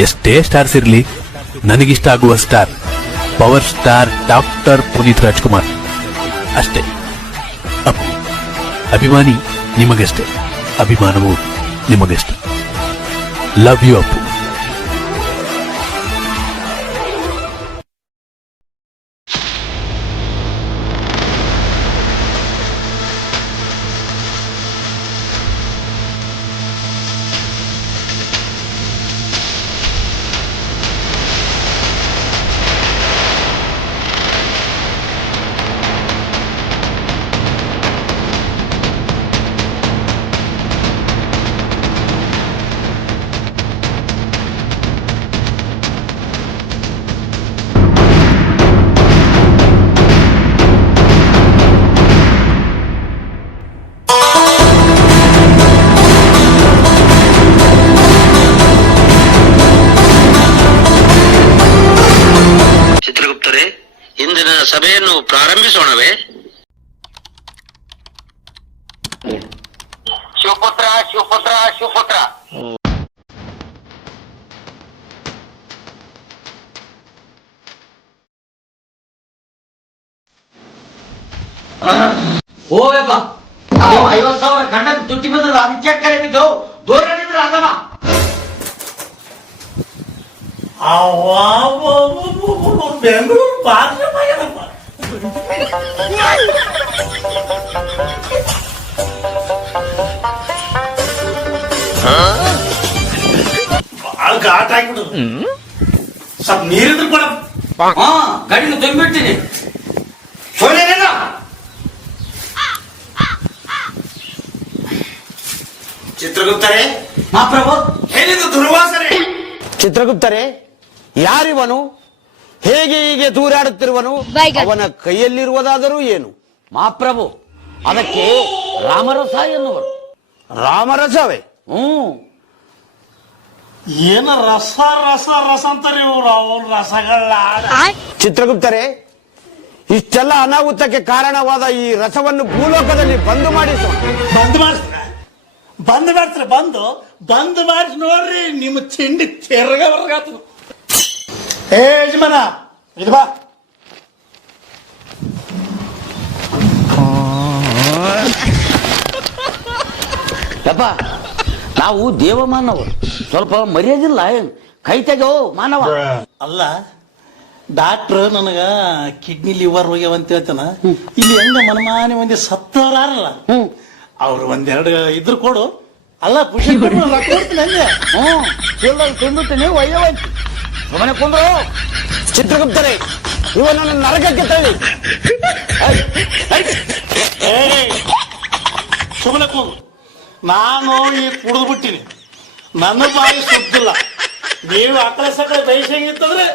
ಎಷ್ಟೇ ಸ್ಟಾರ್ಸ್ ಇರ್ಲಿ, ನನಗಿಷ್ಟ ಆಗುವ star power star doctor Puneeth Rajkumar ಅಷ್ಟೇ. ಅಪ್ಪು ಅಭಿಮಾನಿ ನಿಮಗಷ್ಟೇ, ಅಭಿಮಾನವು ನಿಮಗಷ್ಟೇ. Love you Appu. ಇಂದಿನ ಸಭೆಯನ್ನು ಪ್ರಾರಂಭಿಸೋಣವೇ? ಶಿವಪುತ್ರ ಶಿವಪುತ್ರ ಶಿವಪುತ್ರ. ಓಯಪ್ಪ 50,000 ಕಣ್ಣಕ್ಕೆ ತುಟ್ಟಿ ಬಂದದ, ಅದಕ್ಕೆ ಕರೆ ಬಿದ್ದು ದೂರ ನಿಂದ್ರ ಅದವ. ಬೆಂಗಳೂರು ಬಾತ್ರೂಮ್ ಆಗ್ಯದಪ್ಪ. ಭಾಳ ಘಾಟ್ ಆಗ್ಬಿಡುದು. ಸ್ವಲ್ಪ ನೀರಿದ್ರು ಕೊಡ. ಗಡಿಗೆ ತುಂಬಿಡ್ತೀನಿ. ಚಿತ್ರಗುಪ್ತರೇ, ಮಹಾಪ್ರಭು, ಏನಿದು ದುರ್ವಾಸನೆ? ಚಿತ್ರಗುಪ್ತರೇ, ಯಾರಿವನು? ಹೇಗೆ ಹೀಗೆ ದೂರಾಡುತ್ತಿರುವನು? ಅವನ ಕೈಯಲ್ಲಿರುವುದಾದರೂ ಏನು? ಮಹಾಪ್ರಭು, ಅದಕ್ಕೆ ರಾಮರಸ ಎನ್ನುವರು. ರಾಮರಸವೇ? ಏನ ರಸ ರಸ ರಸ ಅಂತಾರೆ ಇವ್ರು. ಅವ್ರ ರಸಗಳ ಚಿತ್ರಗುಪ್ತರೇ, ಇಷ್ಟೆಲ್ಲ ಅನಾಹುತಕ್ಕೆ ಕಾರಣವಾದ ಈ ರಸವನ್ನು ಭೂಲೋಕದಲ್ಲಿ ಬಂದು ಮಾಡಿಸೋಣ. ಬಂದ್ ಮಾಡಿಸ್ತಾರೆ, ಬಂದ್ ಮಾಡಿಸಿ ನೋಡ್ರಿ, ನಿಮ್ಮ ತಿಂಡಿ ತೆರಗ ವರ್ಗಾತು. ಏ ಯಜಮಾನ, ಇದು ಬಾ. ಯಪ್ಪ, ನಾವು ದೇವಮಾನವರು, ಸ್ವಲ್ಪ ಮರ್ಯಾದಿಲ್ಲ ಏನು? ಕೈ ತೆಗೋ ಮಾನವ. ಅಲ್ಲ, ಡಾಕ್ಟ್ರ್ ನನಗ ಕಿಡ್ನಿ ಲಿವರ್ ಹೋಗ್ಯಾವಂತ ಹೇಳ್ತಾನ. ಇಲ್ಲಿ ಹೆಂಗ ಮನಮಾನಿ ಮಂದಿ ಸತ್ತವರಲ್ಲ, ಅವ್ರು ಒಂದೆರಡು ಇದ್ರು ಕೊಡು. ಅಲ್ಲ ಖುಷಿ ಕೊಡ್ತೀನಿ. ತಿಂದುತ್ತೀನಿ ಒಯ್ಯವಂತಿ ಸುಮ್ಮನೆ ಕೊಂಡ್ರು. ಚಿತ್ರಗುಪ್ತರೇ, ಇವನನ್ನು ನರಕಕ್ಕೆ ತಳ್ಳಿ. ಸುಮ್ಮನೆ ಕೂಗು. ನಾನು ಈ ಕುಡಿದು ಬಿಟ್ಟಿನಿ, ನನ್ನ ಬಾಯಿ ಸುದ್ದಿಲ್ಲ. ನೀವು ಅಕಳ ಸಕಳ ಬಯಸಂಗಿತ್ತಂದ್ರೆ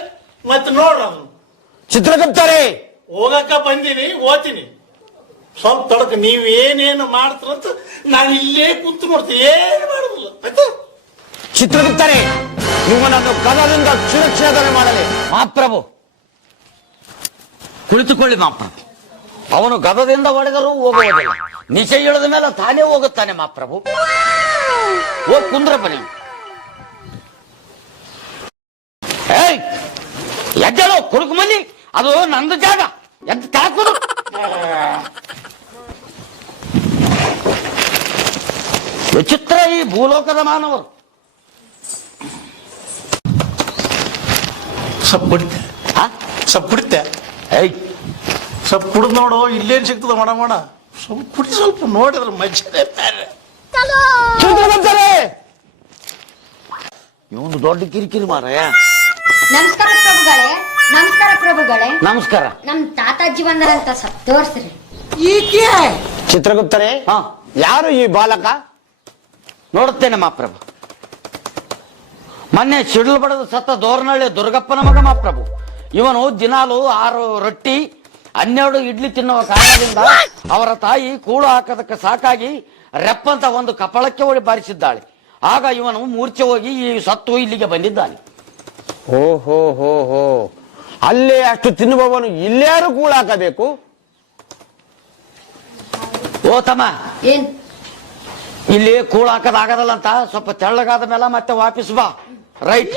ಮತ್ತೆ ನೋಡ್ರ. ಚಿತ್ರಗುಪ್ತರೇ, ಹೋಗಕ್ಕ ಬಂದೀನಿ, ಓದ್ತೀನಿ. ಸ್ವಲ್ಪ ತಡಕ ನೀವೇನೇನು ಮಾಡ್ತಾರಂತ ನಾನು ಇಲ್ಲೇ ಕುಂತು ನೋಡ್ತೀನಿ, ಏನು ಮಾಡುದಿಲ್ಲ. ಆಯ್ತಾ? ಚಿತ್ರಗುಪ್ತರೇ, ಇವನನ್ನು ಕದದಿಂದ ಸುರಕ್ಷೇಧನೆ ಮಾಡಲಿ. ಮಹಾಪ್ರಭು, ಕುಳಿತುಕೊಳ್ಳಿ ಮಹಾಪ್ರಭು. ಅವನು ಗದದಿಂದ ಹೊಡೆದರೂ ಹೋಗುವುದಿಲ್ಲ, ನಿಚ ಇಳಿದ ಮೇಲೆ ತಾನೇ ಹೋಗುತ್ತಾನೆ ಮಹಾಪ್ರಭು. ಹೋಗ್ ಕುಂದ್ರಪ್ಪ ನೀವು. ಏಯ್, ಎದ್ದೇಳು ಕುಡುಕು ಮಲ್ಲಿ, ಅದು ನಂದು ಜಾಗ. ಎದ್ದು ತಾಕುದು. ವಿಚಿತ್ರ ಈ ಭೂಲೋಕದ ಮಾನವರು. ಸ್ವಲ್ಪ ಬಿಡುತ್ತೆ, ಸ್ವಲ್ಪ ಬಿಡುತ್ತೆ. ಏಯ್, ಸ್ವಲ್ಪ ಕುಡಿದು ನೋಡು, ಇಲ್ಲೇನು ಸಿಗ್ತದ ಮಾಡ. ಸ್ವಲ್ಪ ಕುಡಿ, ಸ್ವಲ್ಪ ನೋಡಿದ್ರೆ ಮಜ್ಜೆ ಬೇರೆ. ಚಿತ್ರಗುಪ್ತರೇ, ಇವನು ದೊಡ್ಡ ಕಿರಿಕಿರಿ ಮಾರಾಯ. ನಮಸ್ಕಾರ ಪ್ರಭುಗಳೇ, ನಮಸ್ಕಾರ ಪ್ರಭುಗಳೇ. ನಮಸ್ಕಾರ. ನಮ್ ತಾತಾಜಿ ಬಂದಾರಂತ ಸ್ವಲ್ಪ ತೋರ್ಸ್ರಿ. ಚಿತ್ರಗುಪ್ತರೇ, ಯಾರು ಈ ಬಾಲಕ? ನೋಡುತ್ತೇನೆ ಮಹಾಪ್ರಭು. ಮೊನ್ನೆ ಸಿಡಿಲು ಬಡದು ಸತ್ತ ದೋರ್ನಳ್ಳಿ ದುರ್ಗಪ್ಪನ ಮಗ ಮಹಾಪ್ರಭು. ಇವನು ದಿನಾಲು 6 ರೊಟ್ಟಿ 12 ಇಡ್ಲಿ ತಿನ್ನುವ ಕಾರಣದಿಂದ ಅವರ ತಾಯಿ ಕೂಳು ಹಾಕೋದಕ್ಕೆ ಸಾಕಾಗಿ ರೆಪ್ಪಂತ ಒಂದು ಕಪಳಕ್ಕೆ ಹೊಡಿ ಬಾರಿಸಿದ್ದಾಳೆ. ಆಗ ಇವನು ಮೂರ್ಛೆ ಹೋಗಿ ಈ ಸತ್ತು ಇಲ್ಲಿಗೆ ಬಂದಿದ್ದಾನೆ. ಓಹೋ ಹೋ ಹೋ, ಅಲ್ಲೇ ಅಷ್ಟು ತಿನ್ನುವವನು ಇಲ್ಲಾರು ಕೂಳಾಕಬೇಕು? ಓ ತಮ್ಮ, ಏನ್ ಇಲ್ಲಿ ಕೂಳ್ ಹಾಕದಾಗದಲ್ಲ ಅಂತ ಸ್ವಲ್ಪ ತೆಳ್ಳಗಾದ ಮೇಲೆ ಮತ್ತೆ ವಾಪಸ್ ಬಾ. ರೈಟ್.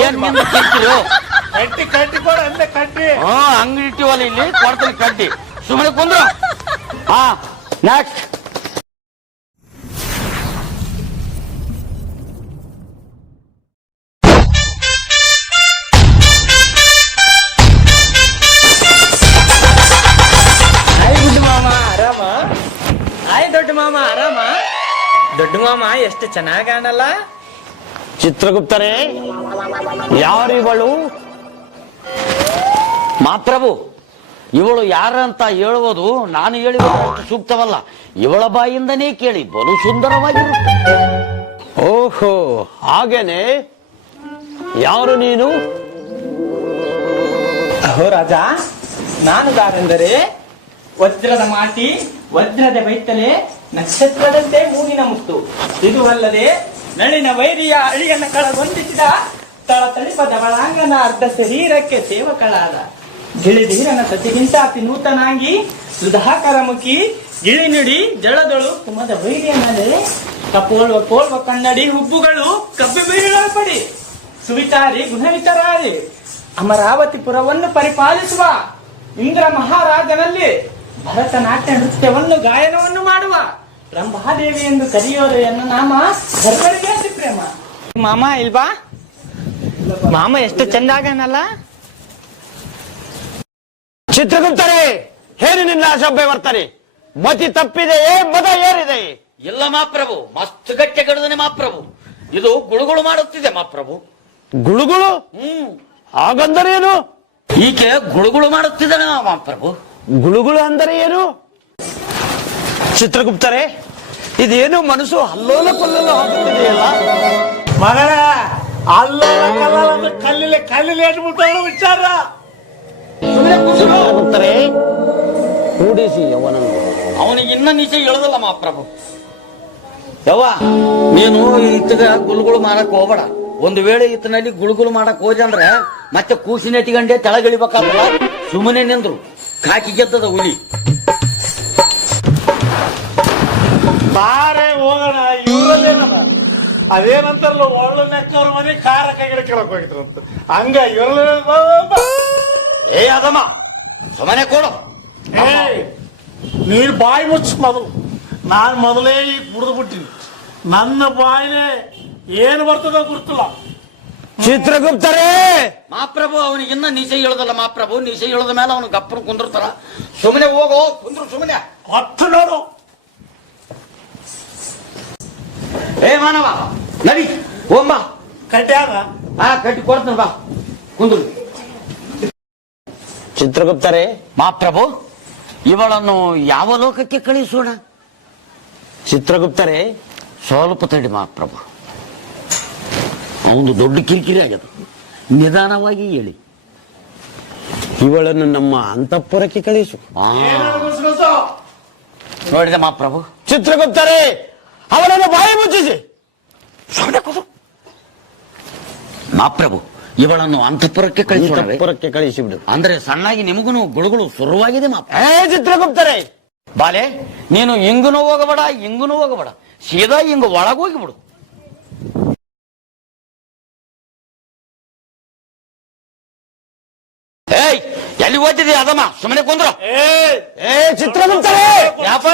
ಏನ್ ನಿಂದು ಕಿರಿಕಿರು? ಕಟ್ಟಿ ಕಟ್ಟಿ ಕೊಡ ಅಂದೆ ಕಟ್ಟಿ. ಅಂಗಡಿ ಇಟ್ಟಿವಲ್ಲ ಇಲ್ಲಿ ಕೊಡ್ತೀನಿ ಕಡ್ಡಿ, ಸುಮ್ಮನೆ ಕುಂದ್ರು. ಹಾ ನೆಕ್ಸ್ಟ್. ಹಾಯ್ ಗುಡ್ಡ ಮಾಮ ಆರಾಮ? ಹಾಯ್ ದೊಡ್ಡ ಮಾಮ ಆರಾಮ? ದೊಡ್ಡ ಮಾಮ ಎಷ್ಟು ಚೆನ್ನಾಗಿ ಕಾಣಲ್ಲ? ಚಿತ್ರಗುಪ್ತರೇ, ಯಾರಿವಳು? ಮಾಪ್ರಭು, ಇವಳು ಯಾರಂತ ಹೇಳುವುದು ನಾನು ಹೇಳಿರುವಷ್ಟು ಸೂಕ್ತವಲ್ಲ. ಇವಳ ಬಾಯಿಂದನೇ ಕೇಳಿ, ಬಲು ಸುಂದರವಾಗಿರುತ್ತೆ. ಓಹೋ, ಹಾಗೇನೆ. ಯಾರು ನೀನು? ಅಹೋ ರಾಜ, ನಾನು ದಾರೆಂದರೆ ವಜ್ರದ ಮಾಟಿ, ವಜ್ರದ ಬೈತಲೆ, ನಕ್ಷತ್ರದಂತೆ ಮೂಗಿನ ಮುತ್ತು. ಇದು ಅಲ್ಲದೆ ನಳಿನ ವೈರಿಯ ಅಳಿಯನ್ನ ಕಳಗೊಂಡಿಸಿದ ತಳತಳಿಪದ ಬಳಾಂಗನ ಅರ್ಧ ಶರೀರಕ್ಕೆ ಸೇವಕಳಾದ ಗಿಳಿಧೀರನ ಸತಿಗಿಂತ ಅತಿ ನೂತನಾಗಿ ಸುಧಾಕರ ಮುಖಿ ಗಿಳಿ ನುಡಿ ಜಳದಳು ಕುಮದ ವೈರಿಯ ಮೇಲೆ ಕಪೋಳ್ವ ಕೋಳ್ವ ಕನ್ನಡಿ ಹುಬ್ಬುಗಳು ಕಬ್ಬಿ ಬೀಳುವ ಪಡಿ ಸುವಿಚಾರಿ ಗುಣವಿಚಾರಾರಿ ಅಮರಾವತಿಪುರವನ್ನು ಪರಿಪಾಲಿಸುವ ಇಂದ್ರ ಮಹಾರಾಜನಲ್ಲಿ ಭರತನಾಟ್ಯ ನೃತ್ಯವನ್ನು ಗಾಯನವನ್ನು ಮಾಡುವ ರಂಭಾದೇವಿ ಎಂದು ಕರೆಯೋರು ಎನ್ನ ನಾಮ ಧರ್ಮರಿಗೆ ಅತಿ ಪ್ರೇಮ. ಮಾಮ ಇಲ್ವಾ? ಮಾಮ ಎಷ್ಟು ಚಂದಾಗನಲ್ಲ? ಚಿತ್ರಗುಪ್ತರೇ, ಏನು ನಿನ್ನ ಅಸಭ್ಯ ವರ್ತನೆ? ಮತಿ ತಪ್ಪಿದೆಯೇ, ಮದ ಏರಿದೆಯೇ? ಇಲ್ಲ ಮಾಪ್ರಭು, ಮಸ್ತ್ ಗಟ್ಟೆ ಗಡುದನೆ ಮಾಪ್ರಭು. ಇದು ಗುಳುಗುಳು ಮಾಡುತ್ತಿದೆ ಮಾಪ್ರಭು. ಗುಳುಗುಳು? ಹಾಗಂದರೆ ಏನು? ಈಕೆ ಗುಳುಗುಳು ಮಾಡುತ್ತಿದ್ದಾನೆ ಮಾಪ್ರಭು. ಗುಳುಗುಳು ಅಂದರೆ ಏನು? ಚಿತ್ರಗುಪ್ತರೇ, ಇದೇನು ಮನಸ್ಸು ಅಲ್ಲೋಲ ಕೊಲ್ಲಲು ಆಗುತ್ತಿದೆಯಲ್ಲ? ಮಗಳ ಅಲ್ಲ ಕಲ್ಲಿಲೆ ಕಲ್ಲಿಲೆ ಇಟ್ಬಿಟ್ಟು ವಿಚಾರ. ಚಿತ್ರಗುಪ್ತರೇ, ಕೂಡಿಸಿ ಅವನನ್ನು. ಅವನಿಗೆ ಇನ್ನ ನಿಜ ಹೇಳದಲ್ಲ ಮಾಪ್ರಭು. ಯವ್ವ, ನೀನು ಈತಗ ಗುಳುಗುಳು ಮಾಡಕ್ ಹೋಗ್ಬೇಡ. ಒಂದು ವೇಳೆ ಈತನಲ್ಲಿ ಗುಳುಗುಳು ಮಾಡಕ್ ಹೋದೆ ಅಂದ್ರೆ ಮತ್ತೆ ಕೂಸಿನೆಟ್ಟಿಗಂಡೆ ತೆಳಗಿಳಿಬೇಕಾಗಲ್ಲ. ಸುಮ್ಮನೆ ನಿಂದ್ರು ಕಾಕಿ ಗೆದ್ದದ ಹುಲಿ. ಬಾರೆ ಹೋಗೋಣ. ಇವ್ರಲ್ಲೇನದ ಅದೇನಂತಾರಲ್ಲ, ಒಳ್ಳೆ ನೆಕ್ಕವ್ರ ಮನೆ ಖಾರ ಕೈಗಡೆ ಕೇಳಕ್ ಹೋಗಿದ್ರಂತ. ಹಂಗ ಇವ್ರಲ್ಲ ಏ ಅದಮ್ಮ, ಸುಮ್ಮನೆ ಕೊಡು. ನೀನ್ ಬಾಯಿ ಮುಚ್ಚ ಮೊದಲು. ನಾನ್ ಮೊದಲೇ ಈಗ ಕುಡಿದು ಬಿಟ್ಟಿನಿ. ನನ್ನ ಬಾಯಿನೇ ಏನು ಬರ್ತದ ಗುರ್ತಿಲ್ಲ. ಚಿತ್ರಗುಪ್ತರೇ, ಮಾಪ್ರಭು, ಅವನಿಗೆ ಇನ್ನ ನಿಜ ಹೇಳದಲ್ಲ ಮಾಪ್ರಭು. ನಿಜ ಹೇಳದ ಮೇಲೆ ಅವನು ಗಪ್ಪನ ಕುಂದಿರ್ತಾರ. ಸುಮ್ಮನೆ ಹೋಗೋ, ಕುಂದ್ರು ಸುಮ್ಮನೆ. ಹೊತ್ತು ನೋಡು. ಏ ಮಾನವ, ನಡಿ ಹೋಂಬಾ. ಕಟ್ಯಾಗ ಕಟ್ಟಿ ಕೊಡ್ತಾನ ಬಾ, ಕುಂದ್ರು. ಚಿತ್ರಗುಪ್ತರೇ, ಮಾಪ್ರಭು, ಇವಳನ್ನು ಯಾವ ಲೋಕಕ್ಕೆ ಕಳಿಸೋಣ? ಚಿತ್ರಗುಪ್ತರೇ, ಸ್ವಲ್ಪ ತಡಿ ಮಾಪ್ರಭು. ಅವನು ದೊಡ್ಡ ಕಿರಿಕಿರಿ ಆಗ್ಯದ. ನಿಧಾನವಾಗಿ ಹೇಳಿ. ಇವಳನ್ನು ನಮ್ಮ ಅಂತಃಪುರಕ್ಕೆ ಕಳಿಸು. ನೋಡಿದೆ ಮಾಪ್ರಭು. ಚಿತ್ರಗುಪ್ತರೇ, ಅವನನ್ನು ಬಾಯಿ ಮುಚ್ಚಿಸಿ. ಮಾಪ್ರಭು, ಇವಳನ್ನು ಅಂತಃಪುರಕ್ಕೆ ಕಳಿಸೋಣ. ಅಂತಃಪುರಕ್ಕೆ ಕಳಿಸಿ ಬಿಡು. ಅಂದ್ರೆ ಸಣ್ಣಾಗಿ ನಿಮಗೂ ಗುಳುಗುಳು ಶುರುವಾಗಿದೆ ಮಾಪ್ರ. ಚಿತ್ರಗುಪ್ತರೇ, ಬಾಲೆ, ನೀನು ಹಿಂಗನೂ ಹೋಗಬೇಡ, ಹಿಂಗನೂ ಹೋಗಬೇಡ, ಸೀದಾ ಹಿಂಗ ಒಳಗೋಗಿ ಬಿಡು. ಏಯ್, ಎಲ್ಲಿ ಓದಿದೆ ಅದಮ್ಮ? ಸುಮ್ಮನೆ ಕುಂದ್ರು. ಚಿತ್ರಗುಪ್ತರೇ, ಯಾಪ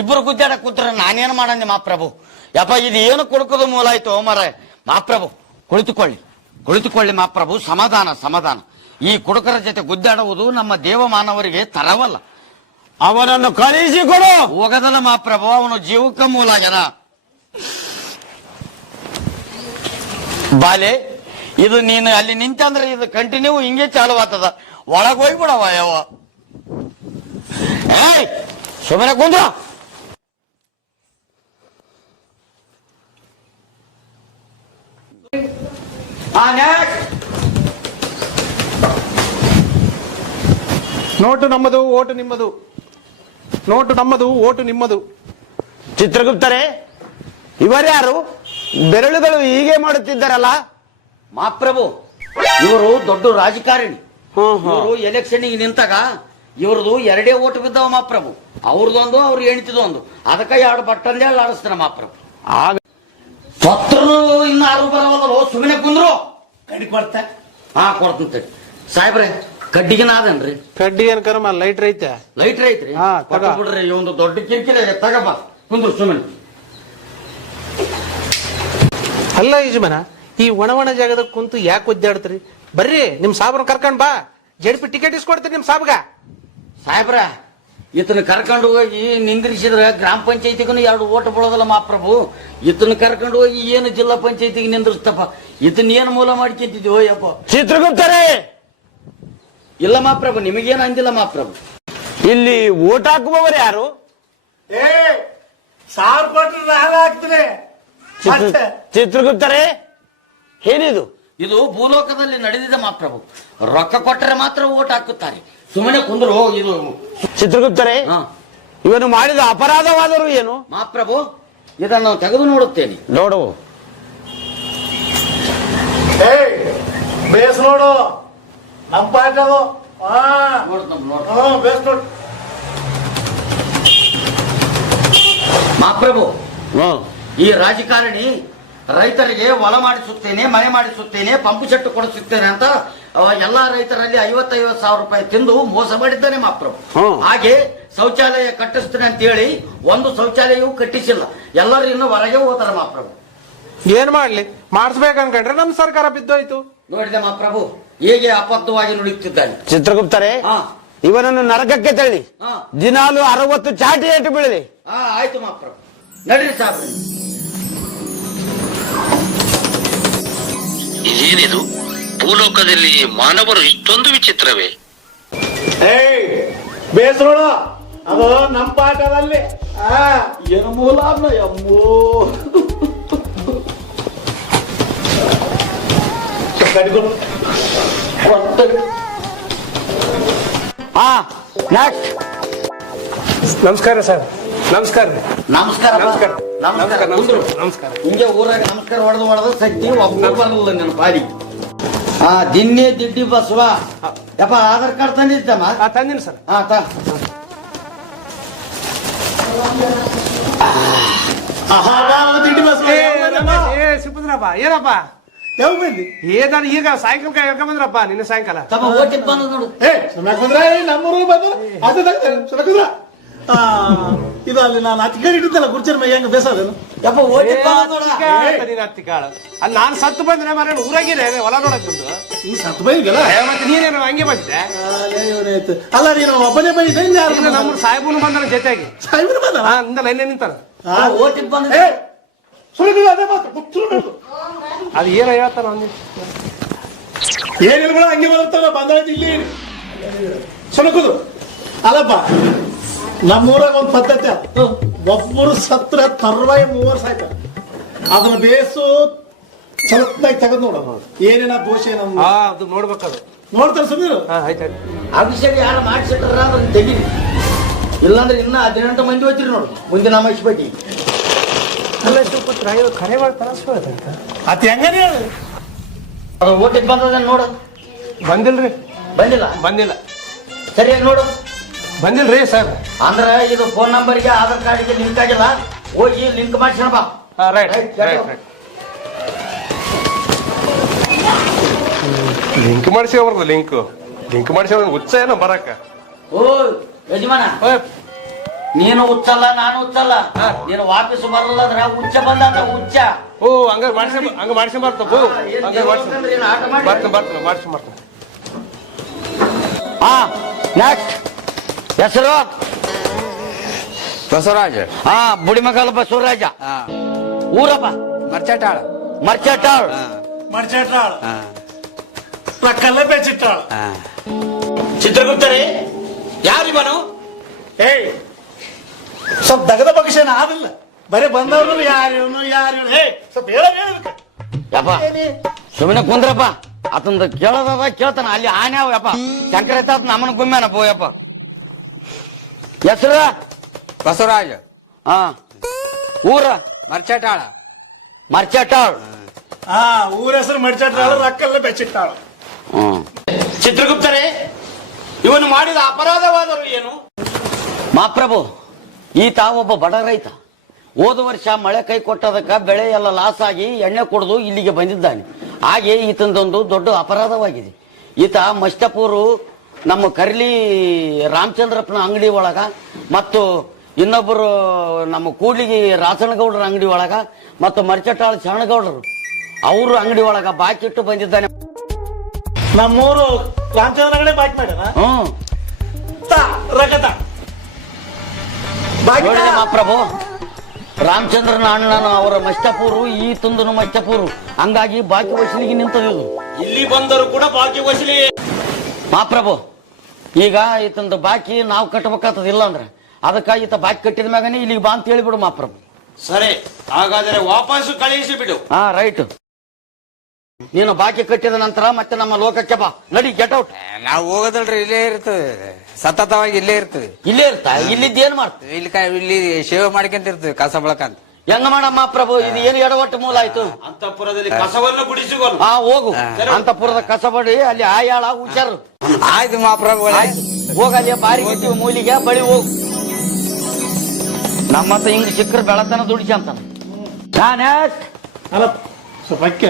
ಇಬ್ಬರು ಗುದ್ದಾಡಕ್ ಕೂತ್ರ ನಾನೇನು ಮಾಡಂದೆ ಮಾಪ್ರಭು. ಯಪ್ಪ, ಇದು ಏನು ಕುಡುಕದ ಮೂಲ ಆಯ್ತು ಮರ. ಮಾಪ್ರಭು, ಕುಳಿತುಕೊಳ್ಳಿ ಮಾಪ್ರಭು. ಸಮಾಧಾನ ಸಮಾಧಾನ. ಈ ಕುಡುಕರ ಜೊತೆ ಗುದ್ದಾಡುವುದು ನಮ್ಮ ದೇವಮಾನವರಿಗೆ ತರವಲ್ಲ. ಅವನನ್ನು ಕಳಿಸಿಕೊಡು. ಹೋಗದಲ್ಲ ಮಾಪ್ರಭು, ಅವನು ಜೀವಕ್ಕೆ ಮೂಲ ಜನ. ಬಾಲೆ, ಇದು ನೀನು ಅಲ್ಲಿ ನಿಂತಂದ್ರೆ ಇದು ಕಂಟಿನ್ಯೂ ಹಿಂಗೆ ಚಾಲು ಆಗ್ತದ. ಒಳಗೆ ಹೋಗ್ಬಿಡವ ಯಾವ. ಏಯ್, ಸುಮ್ಮನೆ ಕುಂದ್ರ. ನೋಟು ನಮ್ಮದು, ಓಟು ನಿಮ್ಮದು. ನೋಟು ನಮ್ಮದು, ಓಟು ನಿಮ್ಮದು. ಚಿತ್ರಗುಪ್ತರೇ, ಇವರ್ಯಾರು? ಬೆರಳುಗಳು ಹೀಗೆ ಮಾಡುತ್ತಿದ್ದಾರಲ್ಲ? ಮಾಪ್ರಭು, ಇವರು ದೊಡ್ಡ ರಾಜಕಾರಣಿ. ಇವರು ಎಲೆಕ್ಷನ್ ನಿಂತಾಗ ಇವ್ರದ್ದು ಎರಡೇ ಓಟ್ ಬಿದ್ದಾವ ಮಾಪ್ರಭು. ಅವ್ರದೊಂದು, ಅವ್ರ ಹೆಣ್ತಿದೊಂದು. ಅದಕ್ಕೆ ಎರಡು ಬಟ್ಟಂದೇ ಆಡಿಸ್ತಾರ ಮಾಪ್ರಭು. ಆಗ ಸತ್ರು ಇನ್ನು ಯಾರು ಬರವಲ್ಲ ಸುಮ್ಮನೆ ಕುಂದ್ರು. ಕಡಿ ಕೊಡ್ತೆ. ಹಾ ಕೊಡ್ತಂತೆ ಸಾಹೇಬ್ರೆ. ಕಡ್ಡಿಗಿನ ಅದೇನ್ರಿ? ಕಡ್ಡಿ ಏನ್ ಕರ್ಮ ಲೈಟ್ರ್ ಐತೆ. ಲೈಟ್ರ್ ಐತ್ರಿ? ಹಾ, ತಗ. ಬಿಡ್ರಿ ಈ ಒಂದು ದೊಡ್ಡ ಕಿರಿಕಿರಿ ಇದೆ. ತಗಪ್ಪ ಕುಂದ್ರು ಸುಮ್ಮನೆ. ಅಲ್ಲ ಯಜಮಾನ, ಈ ಒಣ ಜಾಗದಾಗ ಕುಂತು ಯಾಕೆ ಒದ್ದಾಡ್ತೀರಿ? ಬರ್ರಿ ನಿಮ್ ಸಾಬ್ರನ್ನ ಕರ್ಕೊಂಡ್ ಬಾ, ಜಡ್ಪಿ ಟಿಕೆಟ್ ಇಸ್ಕೊಡ್ತೀರಿ ನಿಮ್ ಸಾಬ್ಗ. ಸಾಹೇಬ್ರ ಈತನ ಕರ್ಕೊಂಡು ಹೋಗಿ ನಿಂದ್ರಿಸಿದ್ರೆ ಗ್ರಾಮ ಪಂಚಾಯತಿಗೂ 2 ಓಟ್ ಬೀಳೋದಲ್ಲ ಮಹಾಪ್ರಭು. ಈತನ ಕರ್ಕೊಂಡು ಹೋಗಿ ಏನು ಜಿಲ್ಲಾ ಪಂಚಾಯತಿಗೆ ನಿಂದ್ರಿಸ್ತಪ್ಪ. ಈತನ ಏನು ಮೂಲ ಮಾಡ್ಕೊಂತಿದ್ವಿ ಯಪ್ಪ. ಚಿತ್ರಗುಪ್ತರೇ, ಇಲ್ಲ ಮಹಾಪ್ರಭು, ನಿಮಗೇನು ಅಂದಿಲ್ಲ ಮಹಾಪ್ರಭು. ಇಲ್ಲಿ ಓಟ್ ಹಾಕುವವರು ಯಾರು? ಸಾವಿರ ಕೊಟ್ಟರೆ ಹಾಕ್ತೀನಿ. ಚಿತ್ರಗುಪ್ತರೇ, ಏನಿದು? ಇದು ಭೂಲೋಕದಲ್ಲಿ ನಡೆದಿದೆ ಮಹಾಪ್ರಭು. ರೊಕ್ಕ ಕೊಟ್ಟರೆ ಮಾತ್ರ ಓಟ್ ಹಾಕುತ್ತಾರೆ. ಸುಮ್ಮನೆ ಕುಂದ್ರು. ಇದು ಚಿತ್ರಗುಪ್ತರೇ, ಹಾ ಇವನು ಮಾಡಿದ ಅಪರಾಧವಾದರೂ ಏನು? ಮಹಾಪ್ರಭು ಇದನ್ನು ತೆಗೆದು ನೋಡುತ್ತೇನೆ. ನೋಡು. ಬೇಸ್ ನೋಡು, ನಮ್ಮ ಪಾಠ ಅದು. ಬೇಸ್ ನೋಡು ಮಹಾಪ್ರಭು. ಹ್ಮ್. ಈ ರಾಜಕಾರಣಿ ರೈತರಿಗೆ ಹೊಲ ಮಾಡಿಸುತ್ತೇನೆ, ಮನೆ ಮಾಡಿಸುತ್ತೇನೆ, ಪಂಪು ಸೆಟ್ ಕೊಡಿಸುತ್ತೇನೆ ಅಂತ ಎಲ್ಲಾ ರೈತರಲ್ಲಿ 50,000 ಸಾವಿರ ರೂಪಾಯಿ ತಿಂದು ಮೋಸ ಮಾಡಿದ್ದಾನೆ ಮಹಾಪ್ರಭು. ಹಾಗೆ ಶೌಚಾಲಯ ಕಟ್ಟಿಸ್ತೇನೆ ಅಂತ ಹೇಳಿ ಒಂದು ಶೌಚಾಲಯವೂ ಕಟ್ಟಿಸಿಲ್ಲ. ಎಲ್ಲರೂ ಇನ್ನು ಹೊರಗೆ ಹೋಗ್ತಾರೆ ಮಹಾಪ್ರಭು. ಏನ್ ಮಾಡ್ಲಿ, ಮಾಡಿಸ್ಬೇಕನ್ಕೊಂಡ್ರೆ ನಮ್ ಸರ್ಕಾರ ಬಿದ್ದೋಯ್ತು. ನೋಡಿದೆ ಮಹಾಪ್ರಭು ಹೇಗೆ ಅಬದ್ಧವಾಗಿ ನುಡಿಯುತ್ತಿದ್ದಾನೆ. ಚಿತ್ರಗುಪ್ತರೇ, ಹಾ ಇವನನ್ನು ನರಕಕ್ಕೆ ತಳ್ಳಿ ಹಾ ದಿನಾಲು 60 ಚಾಟಿ ಏಟು ಬೀಳಲಿ. ಆಯ್ತು ಮಹಾಪ್ರಭು, ನಡೀರಿ ಸಾಬ್ರಿ. ಇದೇನಿದು? ಭೂಲೋಕದಲ್ಲಿ ಮಾನವರು ಇಷ್ಟೊಂದು ವಿಚಿತ್ರವೇ? ಬೇಸ್ ನೋಡು, ಅದು ನಮ್ಮ ಪಾಠದಲ್ಲಿ. ಏನು ಮೂಲ ಅಮ್ಮೋ. ಹಾ ನೆಕ್ಸ್ಟ್. ನಮಸ್ಕಾರ ಸರ್. ನಮಸ್ಕಾರ. ನಮಸ್ಕಾರ ನಮಸ್ಕಾರ. ನಮಸ್ಕಾರ. ಕುಂದ್ರು. ನಮಸ್ಕಾರ. ಹಿಂಗೆ ಊರಾಗ ನಮಸ್ಕಾರ ಹೊಡೆದು ಸತ್ತಿ ಒಬ್ಬ ಬರಲಿಲ್ಲ ನನ್ನ ಪಾಲಿ. ದಿನ್ನೆ ದಿಡ್ಡಿ ಬಸವ ಯಪ್ಪ ಆಧಾರ್ ಕಾರ್ಡ್ ತಂದಿದ್ದಮ್ಮ. ತಂದಿನಿ ಸರ್. ಸಿಪ್ಪದ್ರಪ್ಪ, ಏನಪ್ಪ ಯಾವ ಬಂದಿ? ನಾನು ಈಗ ಸಾಯಂಕಾಲ ಹೇಳ್ಕೊಂಡ್ ಬಂದ್ರಪ್ಪ, ನಿನ್ನೆ ಸಾಯಂಕಾಲ. ತಮ್ಮ ಓಟಿಗೆ ಬಂದ ನೋಡು. ಬಂದ್ರ ನಮ್ಮೂರು ಬಂದ್ರ ಅದು ಇದು ಅಲ್ಲಿ ನಾನು ಅತಿಕಡೆ ಇಟ್ಟಿದ್ದಲ್ಲ ಗುರ್ಚರ್ ಮೈ ಹೆಂಗ ಬೇಸದೇನು? ಯಪ್ಪ ಓಟಿಗೆ ಬಂದ ನೋಡ. ನೀನ್ ಹತ್ತಿಕಾಳ ಅಲ್ಲಿ ನಾನು ಸತ್ತು ಬಂದ್ರೆ ಮನೆ ಊರಾಗಿನೇ ಹೊಲ ನೋಡಕ್ ಬಂದು. ಈ ಸತ್ತು ಬೈಗಲ್ಲ ಮತ್ತೆ ನೀನೇನು ಹಂಗೆ ಬಂದಿದ್ದೆ? ಅಲ್ಲ ನೀನು ಒಬ್ಬನೇ ಬೈದೆ. ನಮ್ಮ ಸಾಹೇಬನು ಬಂದ ಜೊತೆಗೆ. ಸಾಹೇಬ್ರು ಬಂದ ಇಂದ ಲೈನ್ ನಿಂತಾರ. ಓಟಿಗೆ ಬಂದ ಸುಳ್ಳು ಅದೇ ಮಾತು. ಅದು ಏನ ಹೇಳ್ತಾನ ಏನಿಲ್ಲ ಹಂಗೆ ಬರುತ್ತಲ್ಲ ಬಂದಾಯ್ತು ಇಲ್ಲಿ ಸುಣಕುದು. ಅಲ್ಲಪ್ಪ ನಮ್ಮೂರಾಗ ಒಂದು ಪದ್ಧತಿ, ಒಬ್ಬರು ಸತ್ರ ತರ್ವಾಯಿ 3 ಸಾಯ್ತಾರ. ಅದನ್ನ ಬೇಸು ಚಲತ್ನಾಗ ತೆಗೆದು ನೋಡ ಏನೇನ ದೋಷ ಏನ ಅದು ನೋಡ್ಬೇಕದು. ನೋಡ್ತಾರೆ ಸುಮ್ಮನೆ. ಆಯ್ತಾಯ್ತು. ಅಭಿಷೇಕ ಯಾರು ಮಾಡಿಸಿಟ್ರ ಅದನ್ನ ತೆಗೀರಿ. ಇಲ್ಲಾಂದ್ರೆ ಇನ್ನ 18 ಮಂದಿ ಹೋಗ್ತೀರಿ ನೋಡು ಮುಂದಿನ ಅಮಾಯಿಸ್ಬೇಡಿ. ಅಲ್ಲ ಶಿವಪುತ್ರ, ಇದು ಖರೆ ಮಾಡ್ತಾರ ಅಂತ ಅತ್ ಹೆಂಗನೇ ಹೇಳು. ಅದು ಓಟಿಗೆ ಬಂದದ ನೋಡು. ಬಂದಿಲ್ರಿ. ಬಂದಿಲ್ಲ ಸರಿಯಾಗಿ ನೋಡು. ಬಂದಿಲ್ರಿ ಸರ್. ಅಂದ್ರೆ ಇದು ಫೋನ್ ನಂಬರ್ಗೆ ಆಧಾರ್ ಕಾರ್ಡ್ಗೆ ಲಿಂಕ್ ಆಗಿಲ್ಲ. ಹೋಗಿ ಲಿಂಕ್ ಮಾಡ್ಸೋಣ ಬಾ. ಲಿಂಕ್ ಮಾಡಿಸಿ ಅವ್ರದ್ದು ಲಿಂಕ್ ಮಾಡಿಸಿ ಹುಚ್ಚ ಏನೋ ಬರಕ. ಓ ಯಜಮಾನ, ನೀನು ಹುಚ್ಚಲ್ಲ ನಾನು ಹುಚ್ಚಲ್ಲ. ನೀನು ವಾಪಸ್ ಬರಲ್ಲ ಅಂದ್ರೆ ಹುಚ್ಚ ಬಂದ ಹುಚ್ಚ. ಓ ಹಂಗ ಮಾಡಿಸಿ ಬರ್ತಪ್ಪ. ಮಾಡಿಸಿ ಹಾ ನೆಕ್ಸ್ಟ್. ಹೆಸರು ಬಸವರಾಜ. ಬುಡಿಮಗಲ ಬಸವರಾಜ. ಊರಪ್ಪ ಮರ್ಚಟಾಳ. ಮಡ್ಚಾಟ್ರಾಳ ಕಲ್ಲ ಬೆಚ್ಚಿಟ್ಟಾಳ. ಚಿತ್ರಗುಪ್ತರೇ, ಯಾರಿವನು? ಸ್ವಲ್ಪ ದಗದ ಪಕ್ಷನ ಆದಿಲ್ಲ, ಬರೀ ಬಂದವ್ರು ಯಾರು ಸ್ವಲ್ಪ ಯಪ್ಪ ಸುಮ್ಮನೆ ಕುಂದ್ರಪ್ಪ. ಆತಂದ ಕೇಳೋದ ಕೇಳ್ತಾನ. ಅಲ್ಲಿ ಆನೆ ಅವ ಯಪ್ಪ. ಶಂಕರ ನಮ್ಮನ ಗುಮ್ಯಾನ ಬೋಯಪ್ಪ. ಹೆಸರು ಬಸವರಾಜ. ಊರ ಮರ್ಚಟಾಳ. ಊರ ಹೆಸರು ಮಡ್ಚಾಟ್ರಾಳ, ರೊಕ್ಕಲ್ಲ ಬೆಚ್ಚಿಟ್ಟಾಳ. ಚಿತ್ರಗುಪ್ತರೇ, ಇವನು ಮಾಡಿದ ಅಪರಾಧವಾದರೂ ಏನು? ಮಹಾಪ್ರಭು, ಈತ ಒಬ್ಬ ಬಡ ರೈತ. ಹೋದ ವರ್ಷ ಮಳೆ ಕೈ ಕೊಟ್ಟದಕ್ಕ ಬೆಳೆ ಎಲ್ಲ ಲಾಸ್ ಆಗಿ ಎಣ್ಣೆ ಕುಡಿದು ಇಲ್ಲಿಗೆ ಬಂದಿದ್ದಾನೆ. ಹಾಗೆ ಈತಂದೊಂದು ದೊಡ್ಡ ಅಪರಾಧವಾಗಿದೆ. ಈತ ಮಸ್ತಾಪುರು ನಮ್ಮ ಕರ್ಲಿ ರಾಮಚಂದ್ರಪ್ಪನ ಅಂಗಡಿ ಒಳಗ ಮತ್ತು ಇನ್ನೊಬ್ಬರು ನಮ್ಮ ಕೂಡ್ಲಿಗಿ ರಾಸನಗೌಡರ ಅಂಗಡಿ ಒಳಗ ಮತ್ತು ಮರ್ಚಟಾಳ್ ಶರಣಗೌಡರು ಅವ್ರ ಅಂಗಡಿ ಒಳಗ ಬಾಕಿ ಇಟ್ಟು ಬಂದಿದ್ದಾನೆ. ನಮ್ಮೂರು ರಾಮಚಂದ್ರಗಡೆ ಬಾಕಿ ಮಾಡ್ಯಾನ. ರಗತ ನೋಡಿದೆ ಮಹಾಪ್ರಭು, ರಾಮಚಂದ್ರನ ಅಣ್ಣನ ಅವರ ಮಸ್ತಾಪುರು ಈ ತುಂದನು ಮಸ್ತಾಪುರು, ಹಂಗಾಗಿ ಬಾಕಿ ವಸೂಲಿಗೆ ನಿಂತದ್ದು. ಇಲ್ಲಿ ಬಂದರು ಕೂಡ ಬಾಕಿ ವಸೂಲಿ. ಮಹಾಪ್ರಭು, ಈಗ ಈತಂದು ಬಾಕಿ ನಾವು ಕಟ್ಟಬೇಕಾಗ್ತದ, ಇಲ್ಲ ಅಂದ್ರೆ ಅದಕ್ಕಾಗಿ ಈತ ಬಾಕಿ ಕಟ್ಟಿದ ಮ್ಯಾಗನೇ ಇಲ್ಲಿಗೆ ಬಾ ಅಂತ ಹೇಳಿಬಿಡು ಮಹಾಪ್ರಭು. ಸರಿ, ಹಾಗಾದರೆ ವಾಪಸ್ ಕಳುಹಿಸಿ ಬಿಡು. ಹಾ ರೈಟ್. ನೀನು ಬಾಕಿ ಕಟ್ಟಿದ ನಂತರ ಮತ್ತೆ ನಮ್ಮ ಲೋಕಕ್ಕೆ ಬಾ. ನಡಿ, ಗೆಟ್ ಔಟ್. ನಾವು ಹೋಗೋದಲ್ರಿ, ಇಲ್ಲೇ ಇರ್ತದೆ, ಸತತವಾಗಿ ಇಲ್ಲೇ ಇರ್ತದೆ. ಇಲ್ಲೇ ಇರ್ತಾ? ಇಲ್ಲಿದ್ದು ಏನ್ ಮಾಡ್ತೀವಿ? ಇಲ್ಲಿ ಸೇವೆ ಮಾಡ್ಕೊಂತ ಇರ್ತೇವೆ, ಕಸ ಬಳಕಂತ. ಹೆಂಗ ಮಾಡಮ್ಮ ಪ್ರಭು, ಇದು ಏನು ಎಡವಟ್ಟು ಮೂಲ ಆಯ್ತು? ಅಂತಃಪುರದಲ್ಲಿ ಕಸವನ್ನು ಗುಡಿಸಿಕೊಂಡು ಹಾ ಹೋಗು, ಅಂತಪುರದ ಕಸಬಡಿ ಅಲ್ಲಿ ಆಯಾಳ ಹುಷಾರು. ಆಯ್ತು ಮಹಾಪ್ರಭುಗಳೇ, ಹೋಗ ಅಲ್ಲಿ ಬಾರಿ ಕಟ್ಟಿವಿ ಮೂಲಿಗೆ ಬಳಿ ಹೋಗು. ನಮ್ಮತ್ತ ಹಿಂಗ್ ಸಿಕ್ಕರ್ ಬೆಳತನ ದುಡಿಸಿ ಅಂತಾನ. ಅಲ್ಲ ಸ್ವಲ್ಪ ಅಕ್ಕೆ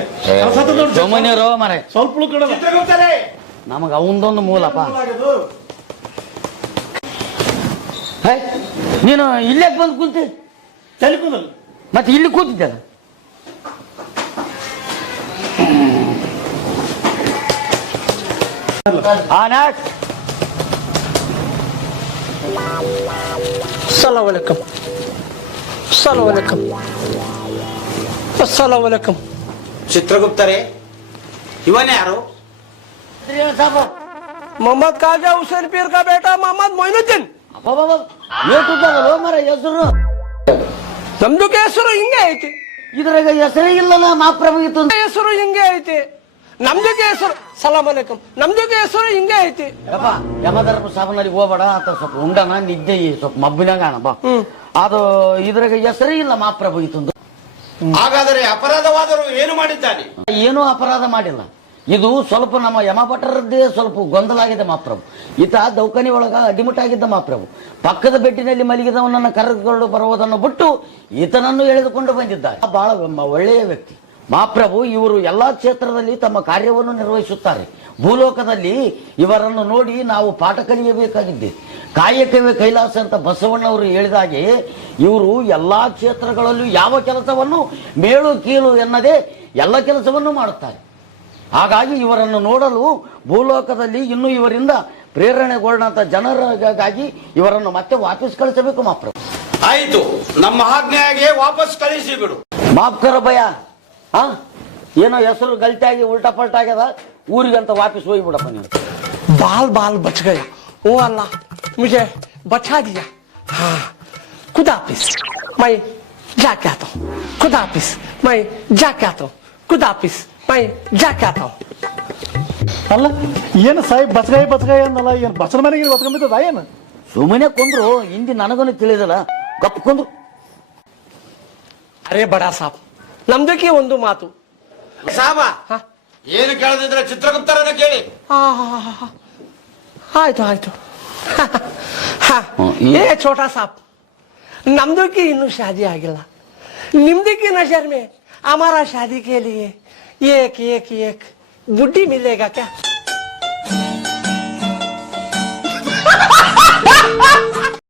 ಜಮನೀರು ಮರೆ ಸ್ವಲ್ಪ ಉಳ್ಕೊಡಲ್ಲ. ನಮಗ ಅವಂದೊಂದು ಮೂಲಪ್ಪ. ಹೇ, ನೀನು ಇಲ್ಲೇ ಬಂದು ಕುಂತಿ, ತಲೆ ಕೂದಲು ಮತ್ತೆ ಇಲ್ಲಿ ಕೂತಿದ್ದಲ್ಲ. ಸಲಾಮ್ ಅಲೈಕುಂ, ಸಲಾಮ್ ಅಲೈಕುಂ, ಅಸ್ಸಲಾಮ್ ಅಲೈಕುಂ. ಚಿತ್ರಗುಪ್ತರೇ, ಇವನೇ ಯಾರು? ಮೊಹಮ್ಮದ್ ಖಾಜಾ ಹುಸೇನ್ ಪೀರ್ ಕಾ ಬೇಟಾ ಮೊಹಮ್ಮದ್ ಮೊಯಿನುದ್ದೀನ್. ಮರ ಹೆಸರು ನಮ್ದುಕ್ಕೆ ಹೆಸರು ಹಿಂಗೆ ಐತಿ, ಇದ್ರಾಗ ಹೆಸರೇ ಇಲ್ಲಲ್ಲ ಮಹಾಪ್ರಭು. ಹೆಸರು ಹಿಂಗೆ ಐತಿ, ನಮ್ದುಕ್ಕೆ ಹೆಸರು ಸಲಾಮ್ ಅಲೈಕುಂ, ನಮ್ದುಕ್ಕೆ ಹೆಸರು ಹಿಂಗೆ ಐತಿ. ಯಪ್ಪ, ಯಮಧರ್ಮ ಸಾಬನರಿಗೆ ಹೋಗ್ಬೇಡ ಅಂತ ಸ್ವಲ್ಪ ಉಂಡನ ನಿದ್ದೆ ಸ್ವಲ್ಪ ಮಬ್ಬಿನಾಗ ಬಾ. ಅದು ಇದ್ರಾಗ ಹೆಸರೇ ಇಲ್ಲ ಮಹಾಪ್ರಭು ಇತ್ತೊಂದು. ಹಾಗಾದರೆ ಅಪರಾಧವಾದರೂ ಏನು ಮಾಡಿದ್ದಾನೆ? ಏನೂ ಅಪರಾಧ ಮಾಡಿಲ್ಲ. ಇದು ಸ್ವಲ್ಪ ನಮ್ಮ ಯಮಭಟರದ್ದೇ ಸ್ವಲ್ಪ ಗೊಂದಲ ಆಗಿದೆ ಮಹಾಪ್ರಭು. ಈತ ದೌಖಾನಿ ಒಳಗ ಅಡ್ಡಿಮುಟ್ಟಾಗಿದ್ದ ಮಹಾಪ್ರಭು. ಪಕ್ಕದ ಬೆಡ್ಡಿನಲ್ಲಿ ಮಲಗಿದವನನ್ನು ಕರೆದುಕೊಂಡು ಬರುವುದನ್ನು ಬಿಟ್ಟು ಈತನನ್ನು ಎಳೆದುಕೊಂಡು ಬಂದಿದ್ದಾರೆ. ಬಹಳ ಒಳ್ಳೆಯ ವ್ಯಕ್ತಿ ಮಹಾಪ್ರಭು. ಇವರು ಎಲ್ಲಾ ಕ್ಷೇತ್ರದಲ್ಲಿ ತಮ್ಮ ಕಾರ್ಯವನ್ನು ನಿರ್ವಹಿಸುತ್ತಾರೆ. ಭೂಲೋಕದಲ್ಲಿ ಇವರನ್ನು ನೋಡಿ ನಾವು ಪಾಠ ಕಲಿಯಬೇಕಾಗಿದ್ದೆ. ಕಾಯಕವೇ ಕೈಲಾಸ ಅಂತ ಬಸವಣ್ಣವರು ಹೇಳಿದಾಗೆ ಇವರು ಎಲ್ಲಾ ಕ್ಷೇತ್ರಗಳಲ್ಲೂ ಯಾವ ಕೆಲಸವನ್ನು ಮೇಳು ಕೀಳು ಎನ್ನದೇ ಎಲ್ಲ ಕೆಲಸವನ್ನು ಮಾಡುತ್ತಾರೆ. ಹಾಗಾಗಿ ಇವರನ್ನು ನೋಡಲು ಭೂಲೋಕದಲ್ಲಿ ಇನ್ನೂ ಇವರಿಂದ ಪ್ರೇರಣೆಗೊಳ್ಳಂತ ಜನರಿಗಾಗಿ ಇವರನ್ನು ಮತ್ತೆ ವಾಪಸ್ ಕಳಿಸಬೇಕು ಮಹಾಪ್ರಭು. ಆಯ್ತು, ನಮ್ಮ ಆಜ್ಞೆಯಾಗೆ ವಾಪಸ್ ಕಳಿಸಿ ಬಿಡು. ಮಾಫ್ಕರ ಭಯ. ಹಾ, ಏನೋ ಹೆಸರು ಗಲ್ಟಾಗಿ ಉಲ್ಟಾ ಪಲ್ಟಾ ಆಗ್ಯದ, ಊರಿಗಂತ ವಾಪಸ್ ಹೋಗ್ಬಿಡಪ್ಪ ನೀವು. बाल बाल बच गया, ओ अल्लाह मुझे बचा दिया. हाँ, खुदाफिज, मैं जाके आता हूँ. खुदाफिज, मैं जाके आता हूँ. खुदाफिज, मैं जाके आता हूँ. ಅಲ್ಲ ಏನು ಸಾಹೇಬ್ ಬಚಗಾಯಿ ಅನ್ನಲ್ಲ, ಏನು ಬಚನ ಮನೆಗೆ ಬಚ್ಕೊಂಬಿದ್ದದ ಏನು? ಸುಮ್ಮನೆ ಕೊಂದ್ರು, ಹಿಂದಿ ನನಗನ್ನು ತಿಳಿದಲ್ಲ, ಗಪ್ ಕೊಂದ್ರು. ಅರೆ ಬಡಾ ಸಾಬ್, ನಮ್ದಕ್ಕೆ ಒಂದು ಮಾತು. ಸಾಬ, ಏನು ಕೇಳದಿದ್ರೆ ಚಿತ್ರಗುಪ್ತರನ್ನ ಕೇಳಿ. ಆಯ್ತು ಆಯ್ತು. ಏ ಛೋಟಾ ಸಾಬ್, ನಮ್ದಕ್ಕೆ ಇನ್ನೂ ಶಾದಿ ಆಗಿಲ್ಲ. निम्दी नजर में हमारा शादी के लिए एक एक एक बुड्ढी मिलेगा क्या?